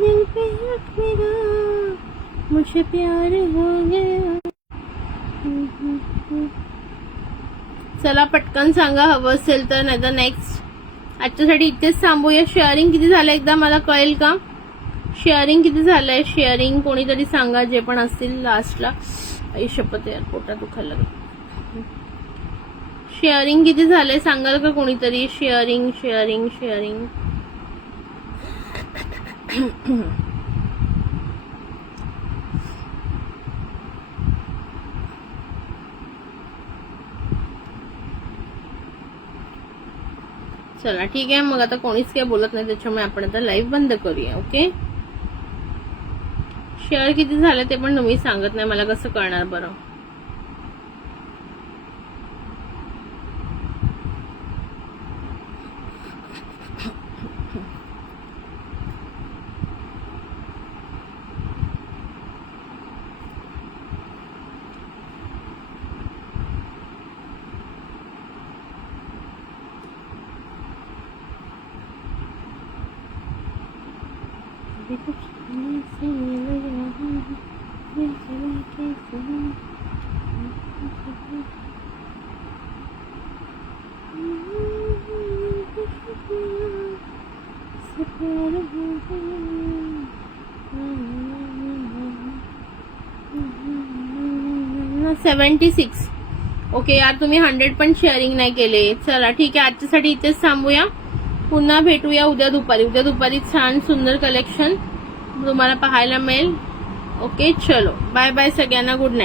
दिल पे हक मेरा मुझे प्यार हो गया. चला पटकन सांगा हवं असेल तर, नाही तर नेक्स्ट. आजच्यासाठी इतकेच थांबूया. शेअरिंग किती झालं एकदा मला कळेल का. शेअरिंग किती झालंय शेअरिंग कोणीतरी सांगा जे पण असतील लास्टला. आई शपथ यार पोटात दुखायला लागलं. शेअरिंग किती झालंय सांगाल का कोणीतरी. Sharing sharing sharing. चला ठीक आहे मग आता कोणीच काय बोलत नाही त्याच्यामुळे आपण आता लाईव्ह बंद करूया. ओके शेअर किती झालं ते पण तुम्ही सांगत नाही मला कसं कळणार बरं. $76. ओके यार, तुम्ही 100 पण शेअरिंग नाही केले. चला ठीक आहे, आजच्यासाठी इथेच थांबूया. पुन्हा भेटूया उद्या दुपारी छान सुंदर कलेक्शन तुम्हाला पाहायला मिळेल. ओके चलो, बाय बाय सगळ्यांना, गुड नाईट.